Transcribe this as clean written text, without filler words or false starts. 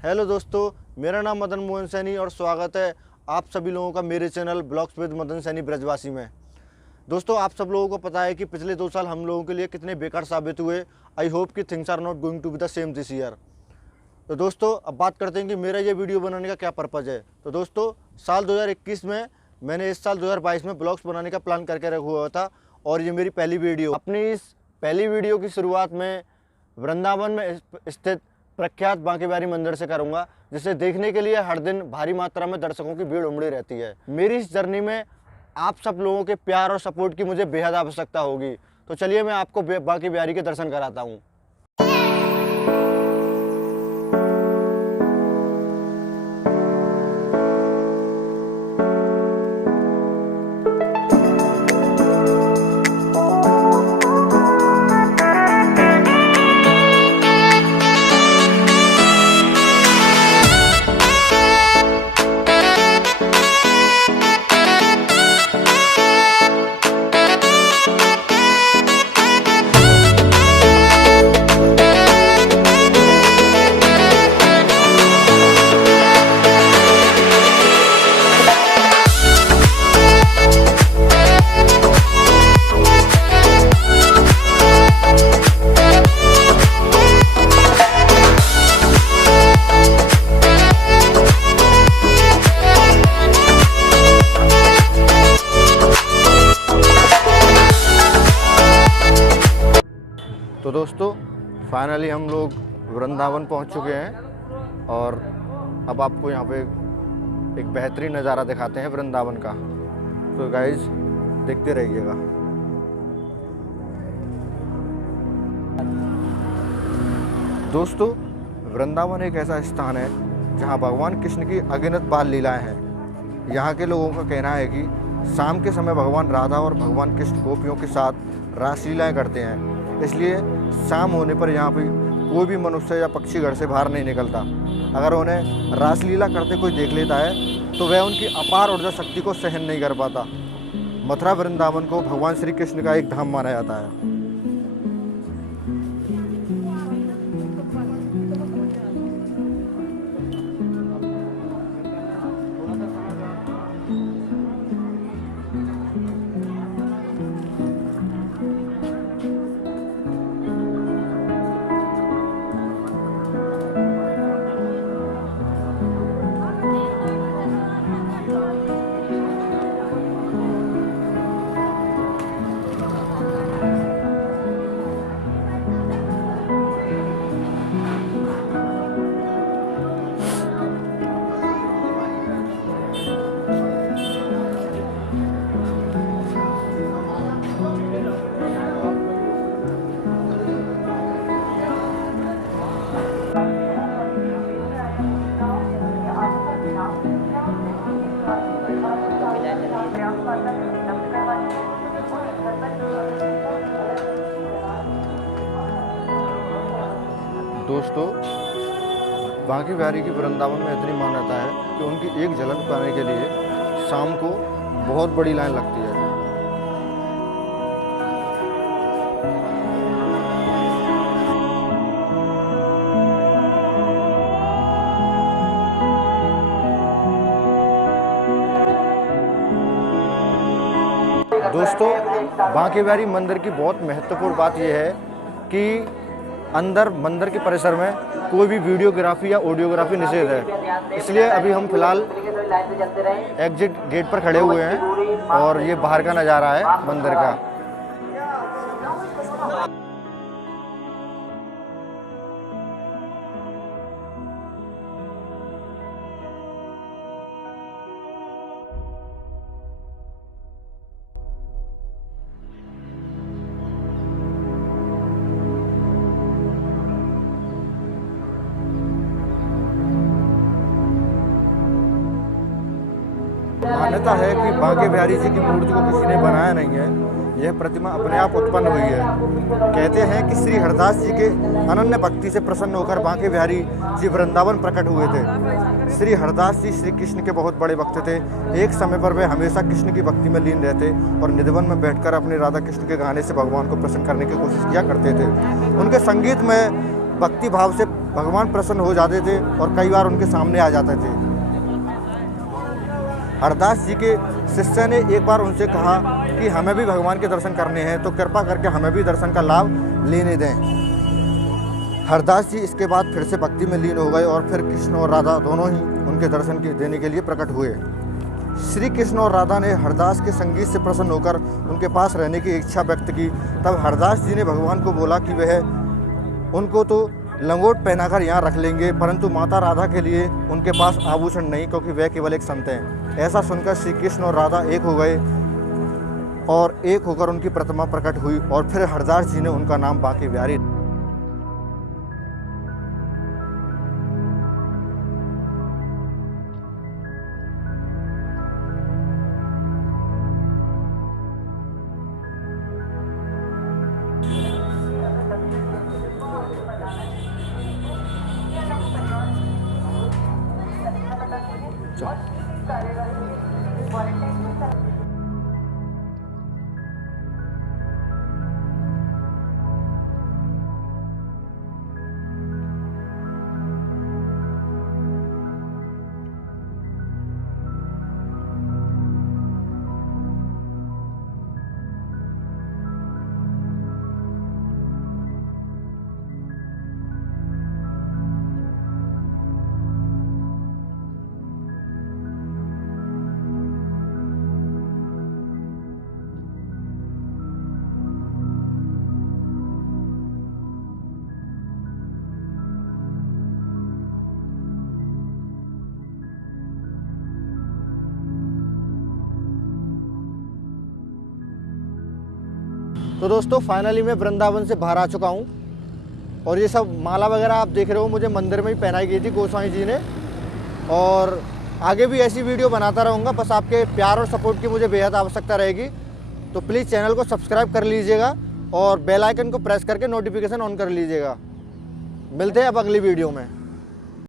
Hello दोस्तों, मेरा नाम मदन मोहन सैनी और स्वागत है आप सभी लोगों का मेरे channel blogs with Madan Saini Brajwasi में। दोस्तों, आप सब लोगों को पता है कि पिछले 2 साल हम लोगों के लिए कितने बेकार साबित हुए। आई होप कि things are not going to be the same this year. तो दोस्तों, अब बात करते हैं कि मेरा ये वीडियो बनाने का क्या पर्पज़ है। तो दोस्तों, साल 2021 में मैंने इस साल 2022 में ब्लॉग्स बनाने का प्लान करके रखा हुआ था और ये मेरी पहली वीडियो। अपनी इस पहली वीडियो की शुरुआत में वृंदावन में स्थित प्रख्यात बांके बिहारी मंदिर से करूंगा, जिसे देखने के लिए हर दिन भारी मात्रा में दर्शकों की भीड़ उमड़ी रहती है। मेरी इस जर्नी में आप सब लोगों के प्यार और सपोर्ट की मुझे बेहद आवश्यकता होगी। तो चलिए मैं आपको बांके बिहारी के दर्शन कराता हूँ। तो दोस्तों, फाइनली हम लोग वृंदावन पहुंच चुके हैं और अब आपको यहाँ पे एक बेहतरीन नज़ारा दिखाते हैं वृंदावन का। तो गाइज देखते रहिएगा। दोस्तों, वृंदावन एक ऐसा स्थान है जहाँ भगवान कृष्ण की अगणित बाल लीलाएँ हैं। यहाँ के लोगों का कहना है कि शाम के समय भगवान राधा और भगवान कृष्ण गोपियों के साथ रासलीलाएँ करते हैं। इसलिए शाम होने पर यहाँ पे कोई भी मनुष्य या पक्षी घर से बाहर नहीं निकलता। अगर उन्हें रासलीला करते कोई देख लेता है तो वह उनकी अपार ऊर्जा शक्ति को सहन नहीं कर पाता। मथुरा वृंदावन को भगवान श्री कृष्ण का एक धाम माना जाता है। दोस्तों, बांके बिहारी की वृंदावन में इतनी मान्यता है कि उनकी एक झलक पाने के लिए शाम को बहुत बड़ी लाइन लगती है। दोस्तों, बांके बिहारी मंदिर की बहुत महत्वपूर्ण बात यह है कि अंदर मंदिर के परिसर में कोई भी वीडियोग्राफी या ऑडियोग्राफी निषेध है। इसलिए अभी हम फिलहाल एग्जिट गेट पर खड़े हुए हैं और ये बाहर का नज़ारा है मंदिर का। मान्यता है कि बांके बिहारी जी की मूर्ति को किसी ने बनाया नहीं है, यह प्रतिमा अपने आप उत्पन्न हुई है। कहते हैं कि श्री हरदास जी के अनन्य भक्ति से प्रसन्न होकर बांके बिहारी जी वृंदावन प्रकट हुए थे। श्री हरदास जी श्री कृष्ण के बहुत बड़े भक्त थे। एक समय पर वे हमेशा कृष्ण की भक्ति में लीन रहते और निधिवन में बैठकर अपने राधा कृष्ण के गाने से भगवान को प्रसन्न करने की कोशिश किया करते थे। उनके संगीत में भक्ति भाव से भगवान प्रसन्न हो जाते थे और कई बार उनके सामने आ जाते थे। हरदास जी के शिष्य ने एक बार उनसे कहा कि हमें भी भगवान के दर्शन करने हैं, तो कृपा करके हमें भी दर्शन का लाभ लेने दें। हरदास जी इसके बाद फिर से भक्ति में लीन हो गए और फिर कृष्ण और राधा दोनों ही उनके दर्शन देने के लिए प्रकट हुए। श्री कृष्ण और राधा ने हरदास के संगीत से प्रसन्न होकर उनके पास रहने की इच्छा व्यक्त की। तब हरदास जी ने भगवान को बोला कि वह उनको तो लंगोट पहनाकर यहाँ रख लेंगे, परंतु माता राधा के लिए उनके पास आभूषण नहीं, क्योंकि वह केवल एक संत हैं। ऐसा सुनकर श्री कृष्ण और राधा एक हो गए और एक होकर उनकी प्रतिमा प्रकट हुई और फिर हरदास जी ने उनका नाम बांके बिहारी। तो दोस्तों फाइनली मैं वृंदावन से बाहर आ चुका हूँ और ये सब माला वगैरह आप देख रहे हो मुझे मंदिर में ही पहनाई गई थी गोसाई जी ने। और आगे भी ऐसी वीडियो बनाता रहूँगा, बस आपके प्यार और सपोर्ट की मुझे बेहद आवश्यकता रहेगी। तो प्लीज़ चैनल को सब्सक्राइब कर लीजिएगा और बेल आइकन को प्रेस करके नोटिफिकेशन ऑन कर लीजिएगा। मिलते हैं अब अगली वीडियो में।